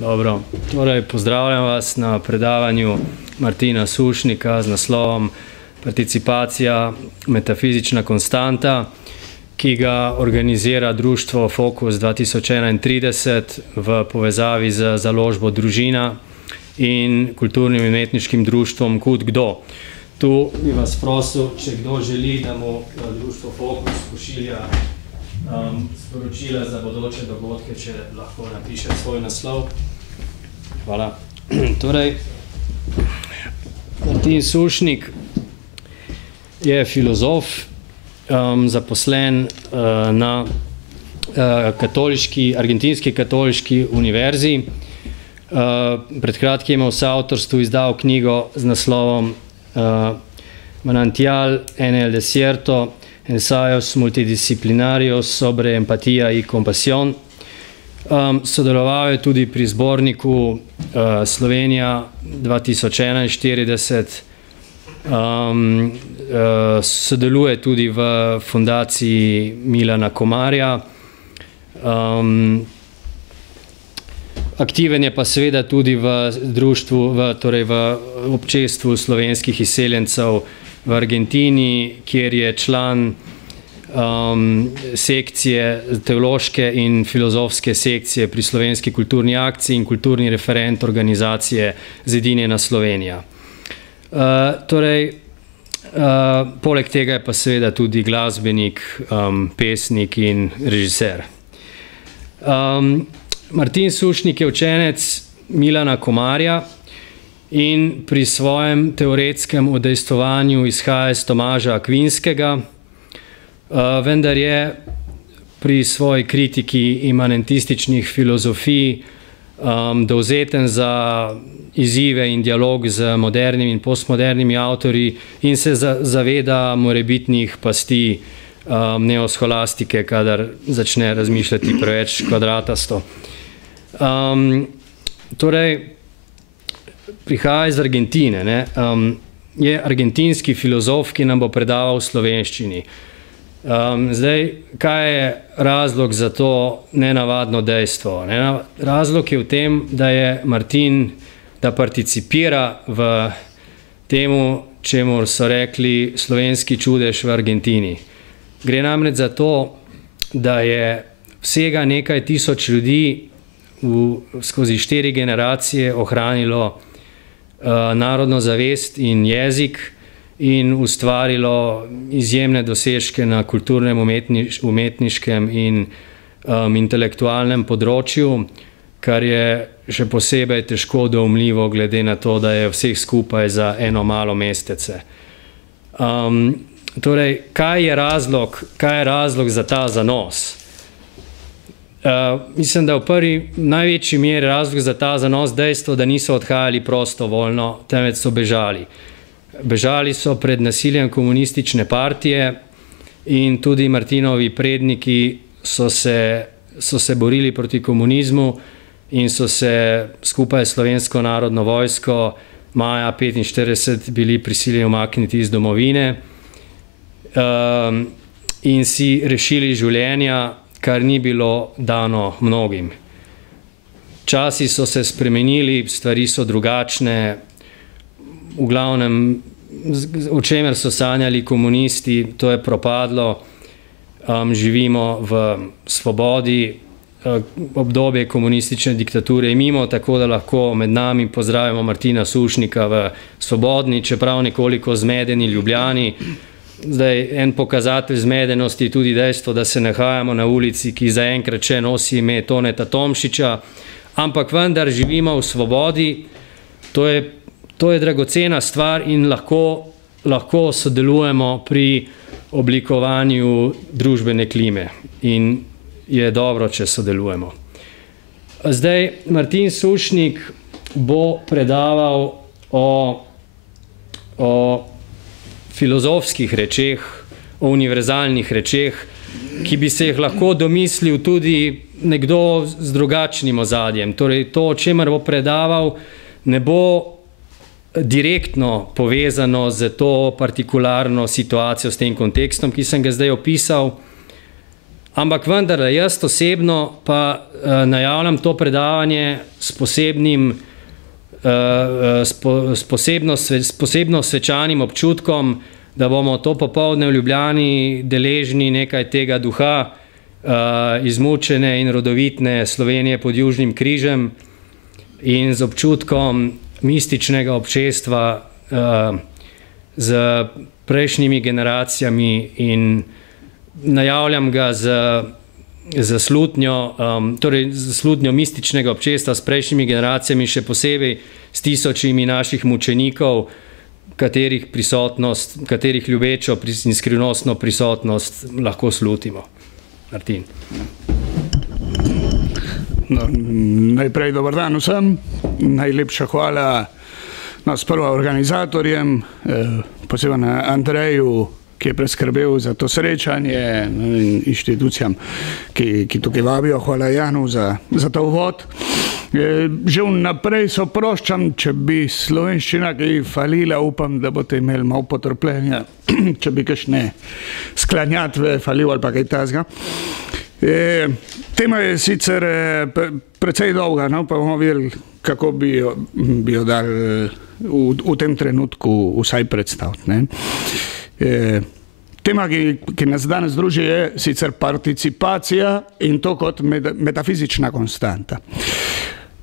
Dobro, torej pozdravljam vas na predavanju Martina Sušnika z naslovom Participacija, metafizična konstanta, ki ga organizira društvo Fokus 2031 v povezavi z založbo Družina in kulturnim in umetniškim društvom Kud Kdo. Tu bi vas prosil, če kdo želi, da mu društvo Fokus pošilja sporočila za bodoče dogodke, če lahko napiše svoj naslov. Hvala. Torej, Martin Sušnik je filozof, zaposlen na argentinski katoliški univerzi. Pred kratkim je imel v soavtorstvu izdal knjigo z naslovom Manantial en el desierto, ensayos multidisciplinarios sobre empatía y compasión. Sodeloval je tudi pri zborniku Slovenija 2041, sodeluje tudi v fundaciji Milana Komarja. Aktiven je pa seveda tudi v društvu, torej v občestvu slovenskih izseljencev v Argentini, kjer je član sekcije, teološke in filozofske sekcije pri Slovenski kulturni akciji in kulturni referent organizacije Zedinjena Slovenija. Torej, poleg tega je pa seveda tudi glasbenik, pesnik in režiser. Martin Sušnik je učenec Milana Komarja in pri svojem teoretskem udejstvovanju izhaja iz Tomaža Akvinskega, vendar je pri svoji kritiki imanentističnih filozofij dovzeten za izzive in dialog z modernimi in postmodernimi avtorji in se zaveda morebitnih pasti neosholastike, kadar začne razmišljati preveč kvadratasto. Torej, prihaja iz Argentine, je argentinski filozof, ki nam bo predaval v slovenščini. Zdaj, kaj je razlog za to nenavadno dejstvo? Razlog je v tem, da je Martin, da participira v temu, čemur so rekli slovenski čudež v Argentini. Gre namreč za to, da je vsega nekaj tisoč ljudi skozi 4 generacije ohranilo narodno zavest in jezik in ustvarilo izjemne dosežke na kulturnem, umetniškem in intelektualnem področju, kar je še posebej težko doumljivo glede na to, da je vseh skupaj za eno malo mestece. Torej, kaj je razlog za ta zanos? Mislim, da v največji meri razlog za ta zanos dejstvo, da niso odhajali prostovoljno, temveč so bežali. Bežali so pred nasiljem komunistične partije in tudi Martinovi predniki so se borili proti komunizmu in so se skupaj s Slovensko narodno vojsko maja 1945 bili prisiljeni umakniti iz domovine in si rešili življenja, kar ni bilo dano mnogim. Časi so se spremenili, stvari so drugačne, v glavnem, o čemer so sanjali komunisti, to je propadlo, živimo v svobodi, obdobje komunistične diktature je mimo, tako da lahko med nami pozdravimo Martina Sušnika v svobodni, čeprav nekoliko zmedeni Ljubljani. Zdaj, en pokazatelj zmedenosti je tudi dejstvo, da se nahajamo na ulici, ki zaenkrat še nosi ime Toneta Tomšiča, ampak vendar živimo v svobodi, to je dragocena stvar in lahko sodelujemo pri oblikovanju družbene klime in je dobro, če sodelujemo. Zdaj, Martin Sušnik bo predaval o filozofskih rečeh, o univerzalnih rečeh, ki bi se jih lahko domislil tudi nekdo z drugačnim ozadjem. Torej, to, o čemer bo predaval, ne bo direktno povezano z to partikularno situacijo, s tem kontekstom, ki sem ga zdaj opisal, Ampak vendarle, jaz osebno pa najavljam to predavanje s posebno svečanim občutkom, da bomo to popoldne v Ljubljani deležni nekaj tega duha izmučene in rodovitne Slovenije pod Južnim križem in z občutkom mističnega občestva z prejšnjimi generacijami in najavljam ga za slutnjo mističnega občestva s prejšnjimi generacijami, še posebej s tisočimi naših mučenikov, katerih ljubečo in skrivnostno prisotnost lahko slutimo. Martin. No, najprej dober dan vsem, najlepša hvala nas prva organizatorjem, posebej Andreju, ki je preskrbel za to srečanje, in inštitucijam, ki tukaj vabijo. Hvala Janu za ta uvod. Že vnaprej se oproščam, če bi slovenščina kaj falila, upam, da boste imeli malo potrpljenja, če bi kakšne sklanjatve falil ali pa kaj takega. Tema je sicer precej dolga, no, pa bomo videli, kako bi jo dali v tem trenutku vsaj predstaviti. Tema, ki nas danes druži, je sicer participacija in to kot metafizična konstanta.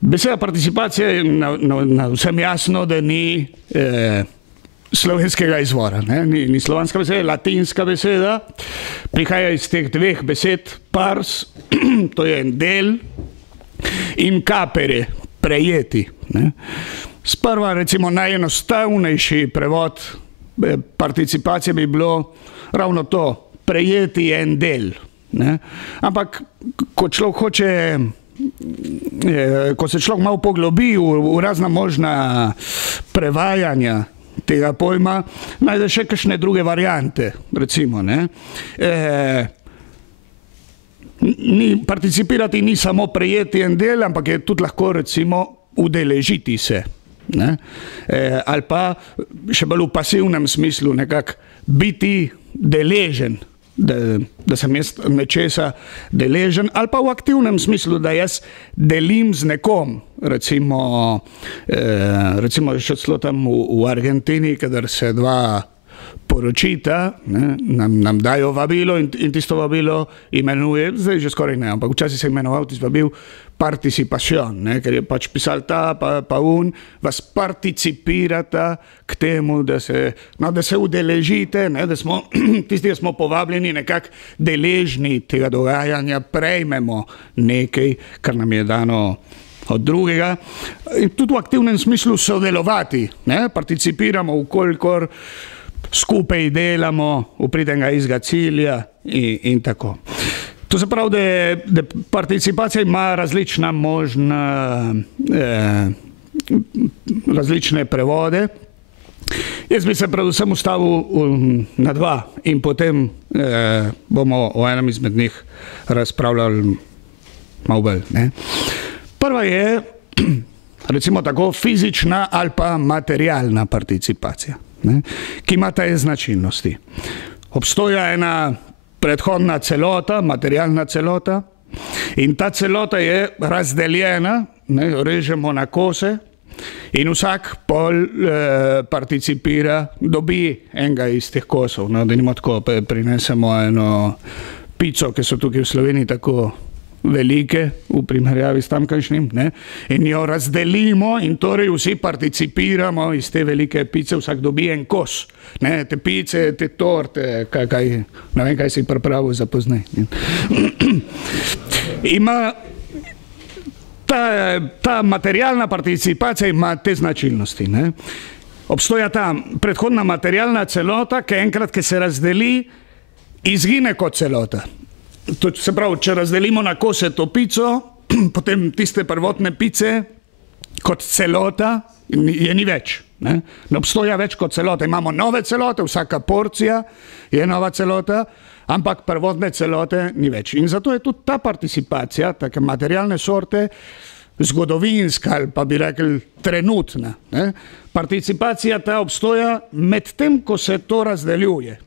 Beseda participacija je na vsem jasno, da ni slovenskega izvora. Ni slovanska beseda, latinska beseda. Prihaja iz teh dveh besed, pars, to je en del, in capere, prejeti. Sprva, recimo, najenostavnejši prevod participacije bi bilo ravno to, prejeti en del. Ampak, ko se človek malo poglobi v razna možna prevajanja tega pojma, najde še kakšne druge variante, recimo. Participirati ni samo prejeti en del, ampak je tudi lahko, recimo, udeležiti se. Ali pa še bolj v pasivnem smislu nekako biti deležen, da sem jaz nečesa deležen, ali pa v aktivnem smislu, da jaz delim z nekom. Recimo še celo tam v Argentini, kadar se dva poročita, nam dajo vabilo in tisto vabilo imenuje, zdaj že skoraj ne, ampak včasih se imenoval tisto vabil participacion, ker je pač pisal ta, pa vas participirata k temu, da se udeležite, da smo tisti, ki smo povabljeni nekako deležni tega dogajanja, prejmemo nekaj, kar nam je dano od drugega. In tudi v aktivnem smislu sodelovati, participiramo, vkolikor skupaj delamo, upridenega izga cilja in tako. To se pravi, da participacija ima različna možna, različne prevode. Jaz bi se predvsem ustavil na dva in potem bomo o enem izmed njih razpravljali malo bolj. Prva je, recimo tako, fizična ali pa materialna participacija, ki ima te značilnosti. Obstoja ena predhodna celota, materialna celota, in ta celota je razdeljena, režemo na kose in vsak pol participira, dobi enega iz teh kosov. Da nimo tako, prinesemo eno pico, ki so tukaj v Sloveniji tako velike v primerjavi s tamkajšnjim, in jo razdelimo in torej vsi participiramo iz te velike pice, vsak dobi en kos. Te pice, te torte, ne vem, kaj si pripravil za poznaj. Ima ta materialna participacija ima te značilnosti. Obstoja ta predhodna materialna celota, ki enkrat, ki se razdeli, izgine kot celota. To se pravi, če razdelimo na kose to pico, potem tiste prvotne pice kot celota je ni več. Ne obstoja več kot celota. Imamo nove celote, vsaka porcija je nova celota, ampak prvotne celote ni več. In zato je tudi ta participacija, take materialne sorte, zgodovinska ali pa bi rekli trenutna. Participacija ta obstoja med tem, ko se to razdeljuje.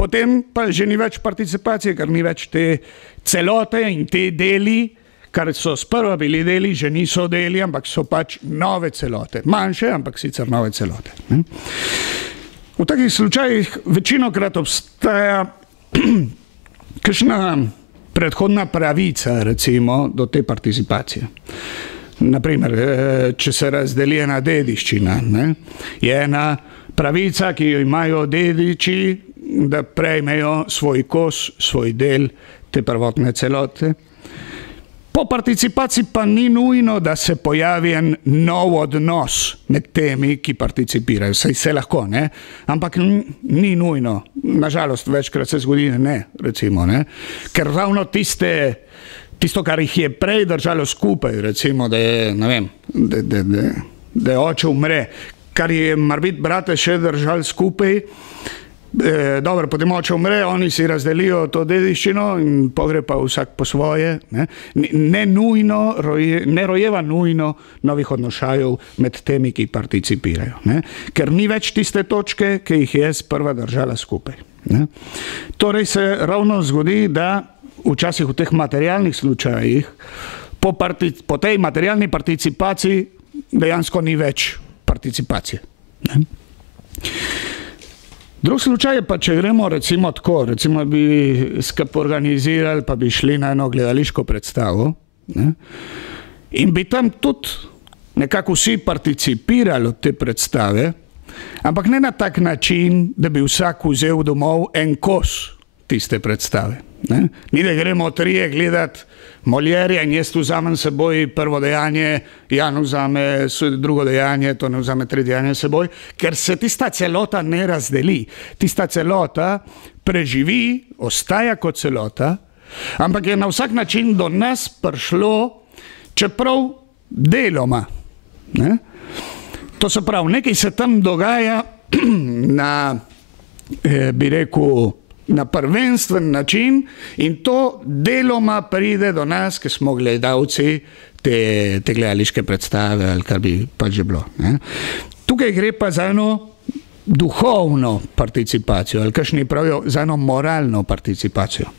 Potem pa že ni več participacije, ker ni več te celote in te deli, kar so sprva bili deli, že niso deli, ampak so pač nove celote. Manjše, ampak sicer nove celote. V takih slučajih večinokrat obstaja kakšna predhodna pravica, recimo, do te participacije. Naprimer, če se razdeli ena dediščina, je ena pravica, ki jo imajo dediči, da prejmejo svoj kos, svoj del te prvotne celote. Po participaciji pa ni nujno, da se pojavi en nov odnos med temi, ki participirajo. Saj se lahko, ampak ni nujno. Nažalost, večkrat se zgodi, recimo, ker ravno tisto, kar jih je prej držalo skupaj, recimo, da je, ne vem, da oče umre, kar je morbit brate še držali skupaj, dobro, potem oče umre, oni si razdelijo to dediščino in pogre pa vsak po svoje. Ne rojeva nujno novih odnošajev med temi, ki participirajo. Ker ni več tiste točke, ki jih je sprva držala skupaj. Torej se ravno zgodi, da včasih v teh materialnih slučajih po tej materialni participaciji dejansko ni več participacije. Drug slučaj je pa, če gremo recimo tako, recimo bi skupaj organizirali, pa bi šli na eno gledališko predstavo in bi tam tudi nekako vsi participirali od te predstave, ampak ne na tak način, da bi vsak vzel domov en kos tiste predstave. Ni da gremo trije gledati Moljerja in jaz vzamem seboj prvo dejanje, Jan vzame drugo dejanje, to ne vzame tretje dejanje seboj, ker se tista celota ne razdeli. Tista celota preživi, ostaja kot celota, ampak je na vsak način do nas prišlo, čeprav deloma. To se pravi, nekaj se tam dogaja na, bi rekel, na prvenstven način in to deloma pride do nas, ki smo gledalci te gledališke predstave ali kar bi pač že bilo. Tukaj gre pa za eno duhovno participacijo ali kakšni pravijo za eno moralno participacijo.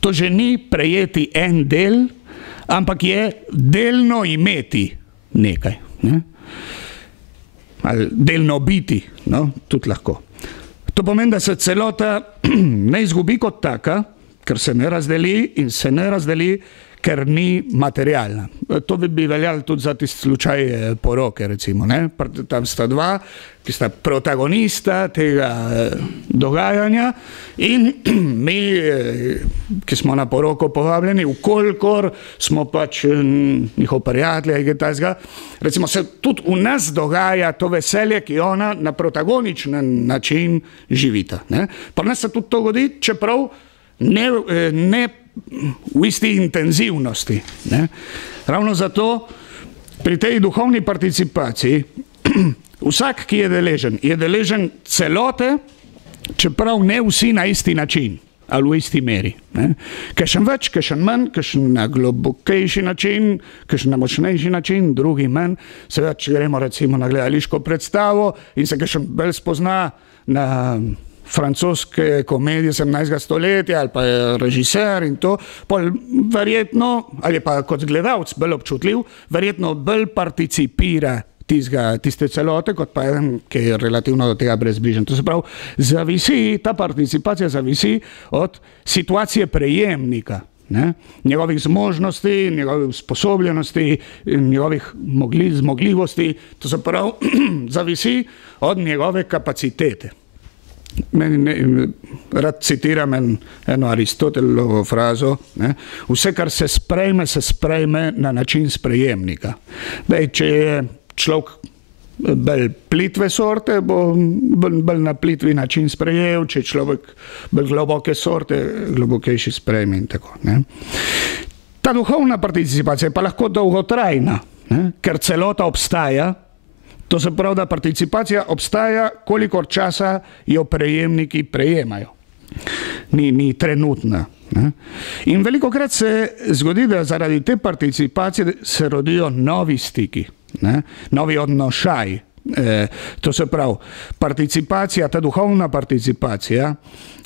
To že ni prejeti en del, ampak je delno imeti nekaj. Ali delno biti, tudi lahko. To pomeni, da se celota ne izgubi kot taka, ker se ne razdeli in se ne razdeli, ker ni materialna. To bi veljalo tudi za tisti slučaj poroke, recimo. Tam sta dva, ki sta protagonista tega dogajanja in mi, ki smo na poroko povabljeni, vkolikor smo pač njihov prijatelj ali kaj takega, recimo se tudi v nas dogaja to veselje, ki ona na protagoničen način živita. Pa nas se tudi to godi, čeprav ne v isti intenzivnosti. Ravno zato pri tej duhovni participaciji vsak, ki je deležen celote, čeprav ne vsi na isti način ali v isti meri. Kakšen več, kakšen manj, kakšen na globokejši način, kakšen na močnejši način, drugi manj. Seveda, če gremo recimo na gledališko predstavo in se kakšen bolj spozna na francoske komedije 17. stoletja ali pa je režiser in to, verjetno, ali pa kot gledalec bolj občutljiv, verjetno bolj participira tiste celote, kot pa eden, ki je relativno do tega brezbližen. To se pravi, ta participacija zavisi od situacije prejemnika, njegovih zmožnosti, njegovih usposobljenosti, njegovih zmogljivosti, to se pravi, zavisi od njegove kapacitete. Rad citiram eno Aristotelovo frazo, vse, kar se sprejme na način sprejemnika. Če je človek bolj plitve sorte, bo bolj na plitvi način sprejel, če je človek bolj globoke sorte, globokejši sprejme in tako. Ta duhovna participacija je pa lahko dolgotrajna, ker celota obstaja. To se pravi, da participacija obstaja, kolikor časa jo prejemniki prejemajo. Ni trenutna. In velikokrat se zgodi, da zaradi te participacije se rodijo novi stiki, novi odnošaji To se pravi, participacija, ta duhovna participacija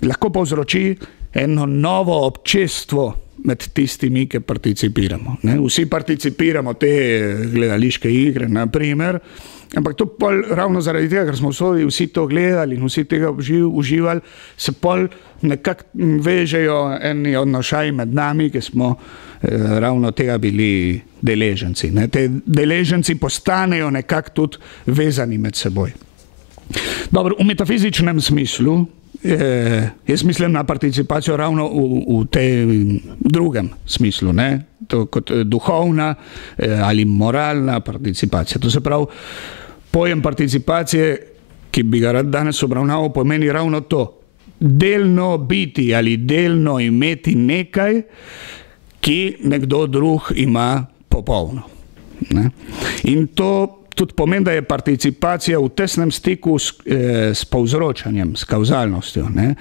lahko povzroči eno novo občestvo med tistimi, ki participiramo. Ne? Vsi participiramo te gledališke igre, na primer, ampak to pol ravno zaradi tega, ker smo vsi to gledali in vsi tega uživali, se pol nekako vežejo eni odnošaji med nami, ki smo ravno tega bili deleženci. Ne? Te deleženci postanejo nekako tudi vezani med seboj. Dobro, v metafizičnem smislu, jaz mislim na participacijo ravno v tem drugem smislu, ne? To kot duhovna ali moralna participacija. To se pravi, pojem participacije, ki bi ga rad danes obravnaval, pomeni ravno to. Delno biti ali delno imeti nekaj, ki nekdo drug ima popolno. Ne? In to tudi pomeni, da je participacija v tesnem stiku s povzročanjem, s kauzalnostjo. Ne?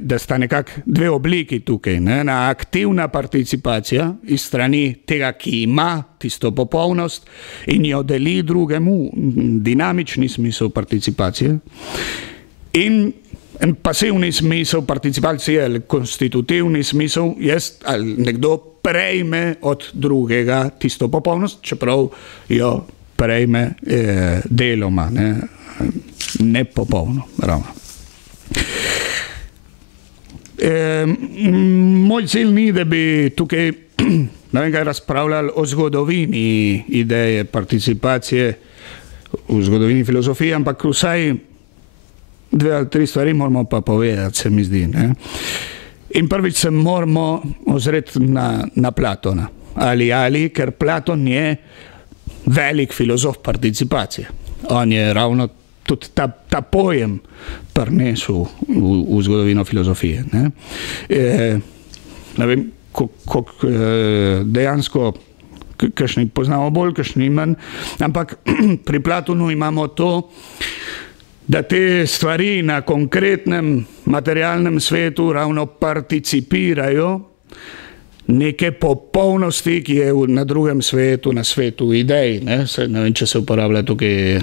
Da sta nekako dve obliki tukaj. Ne? Ena aktivna participacija iz strani tega, ki ima tisto popolnost in jo deli drugemu, dinamični smisel participacije. In en pasivni smisel participacije, ali konstitutivni smisel, ali nekdo prejme od drugega tisto popolnost, čeprav jo prejme deloma, ne popolno. Ravno. Moj cilj ni, da bi tukaj razpravljali o zgodovini ideje participacije v zgodovini filozofije, ampak vsaj 2 ali 3 stvari moramo pa povedati, se mi zdi. Ne? In prvič se moramo ozreti na Platona. Ali, ker Platon je velik filozof participacije. On je ravno tudi ta pojem prinesel v zgodovino filozofije. Ne vem, koliko dejansko kakšni poznamo bolj, kakšni manj, ampak pri Platonu imamo to, da te stvari na konkretnem materialnem svetu ravno participirajo neke popolnosti, ki je na drugem svetu, na svetu idej. Ne vem, če se uporablja tukaj,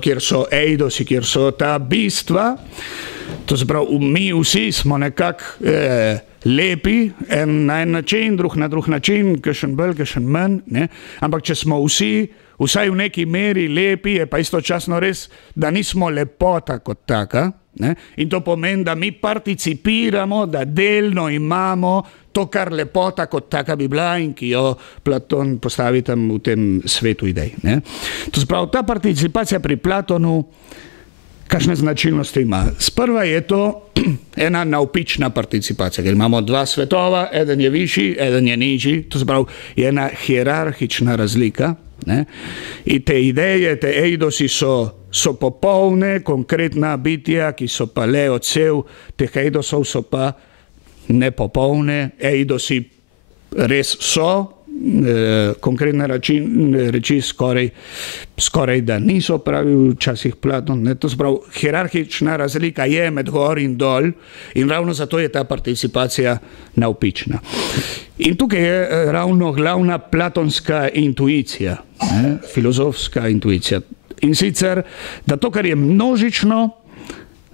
kjer so eidosi, kjer so ta bistva. To se pravi, mi vsi smo nekako lepi, na en način, drug na drug način, kakšen bolj, kakšen manj. Ampak če smo vsi vsaj v neki meri lepi, je pa istočasno res, da nismo lepota kot taka. In to pomeni, da mi participiramo, da delno imamo to, kar lepota kot taka bi bila in ki jo Platon postavi tam v tem svetu idej. To se pravi, ta participacija pri Platonu kakšne značilnosti ima? Sprva je to ena navpična participacija, ker imamo 2 svetova, eden je višji, eden je nižji, to se pravi, je ena hierarhična razlika. In te ideje, te eidosi so popolne, konkretna bitja, ki so pa le odsev teh eidosov, so pa nepopolne. Eidosi res so, konkretne reči skoraj da niso, pravi včasih Platon. To se pravi, hierarhična razlika je med gor in dol in ravno zato je ta participacija navpična. In tukaj je ravno glavna platonska intuicija, filozofska intuicija. In sicer, da to, kar je množično,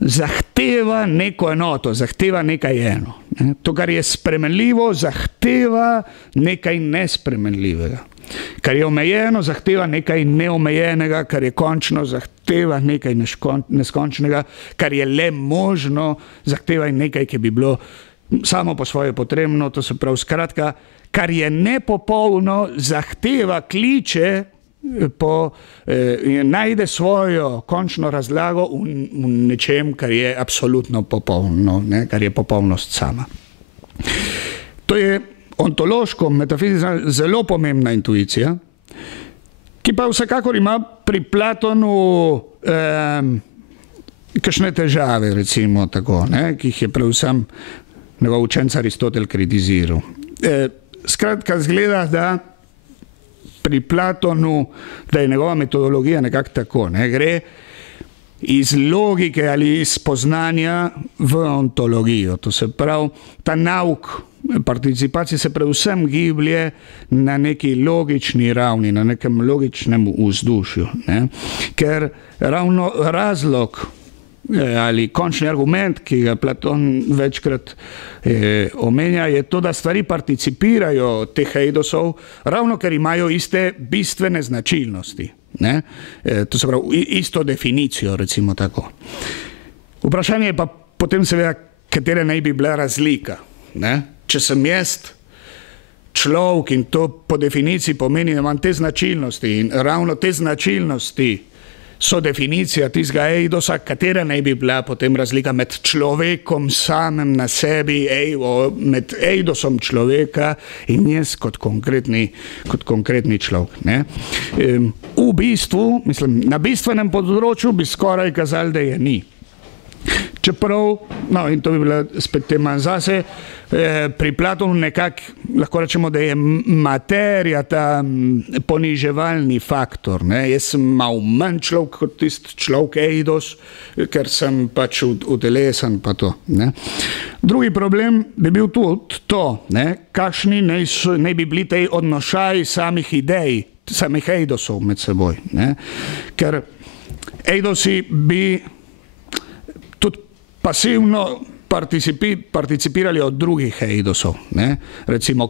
zahteva neko enoto, zahteva nekaj eno. To, kar je spremenljivo, zahteva nekaj nespremenljivega. Kar je omejeno, zahteva nekaj neomejenega, kar je končno, zahteva nekaj neskončnega, kar je le možno, zahteva nekaj, ki bi bilo samo po svoje potrebno, to se pravi, skratka, kar je nepopolno, zahteva, kliče, najde svojo končno razlago v nečem, kar je absolutno popolno, kar je popolnost sama. To je ontološko, metafizično zelo pomembna intuicija, ki pa vsekakor ima pri Platonu kakšne težave, recimo tako, ki jih je predvsem njegov učenec Aristotel kritiziral. Skratka, zgleda, da pri Platonu, da je njegova metodologija nekako tako, gre iz logike ali iz spoznanja v ontologijo. To se pravi, ta nauk participacija se predvsem giblje na neki logični ravni, na nekem logičnem vzdušju. Ne? Ker ravno razlog ali končni argument, ki ga Platon večkrat omenja, je to, da stvari participirajo teh eidosov, ravno ker imajo iste bistvene značilnosti. Ne? To se pravi, isto definicijo, recimo tako. Vprašanje je pa potem seveda, katera naj bi bila razlika. Ne? Če sem jaz človek in to po definiciji pomeni, da imam te značilnosti in ravno te značilnosti so definicija tistega eidosa, katera naj bi bila potem razlika med človekom samem na sebi, med eidosom človeka in jaz kot konkretni človek. Ne? V bistvu, mislim, na bistvenem področju bi skoraj kazali, da je ni. Čeprav, no in to bi bila spet tema zase, pri Platonu nekako lahko rečemo, da je materija ta poniževalni faktor. Ne? Jaz sem mal manj človek kot tisti človek eidos, ker sem pač utelesen pa to. Ne? Drugi problem bi bil tudi to, ne? Kakšni naj bi bili tej odnošaji samih idej, samih eidosov med seboj. Ne? Ker eidosi bi tudi pasivno participirali od drugih eidosov. Ne? Recimo,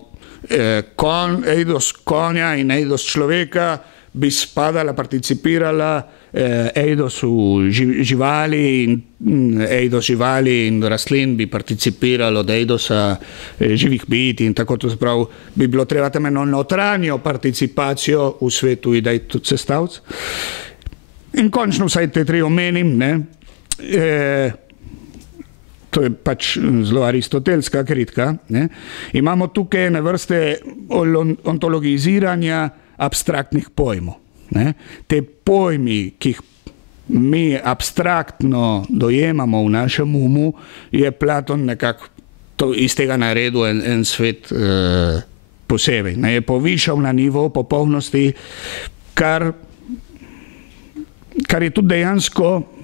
eidos konja in eidos človeka bi spadala, participirala eidosu živali in eidos živali in rastlin bi participiralo od eidosa živih biti in tako to sprav bi bilo treba tam eno notranjo participacijo v svetu idej tudi sestavc. In končno vsaj te tri omenim, ne? To je pač zelo aristotelska kritika. Ne? Imamo tukaj ene vrste ontologiziranja abstraktnih pojmov. Ne? Te pojmi, ki jih mi abstraktno dojemamo v našem umu, je Platon nekako iz tega naredil en svet posebej. Ne? Je povišal na nivo popolnosti, kar je tudi dejansko